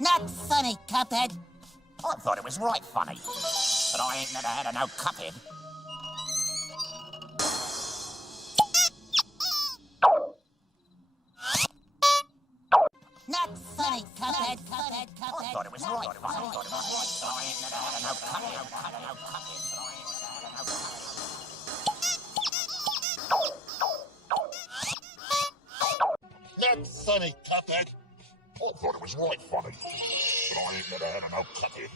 Not funny, Cuphead. I thought it was right funny. But I ain't never had a no cuphead. Not funny, Cuphead. I thought it was right funny. But I ain't never had a no cuphead. Not funny, Cuphead. I thought it was right funny. But I ain't never had a no cuphead.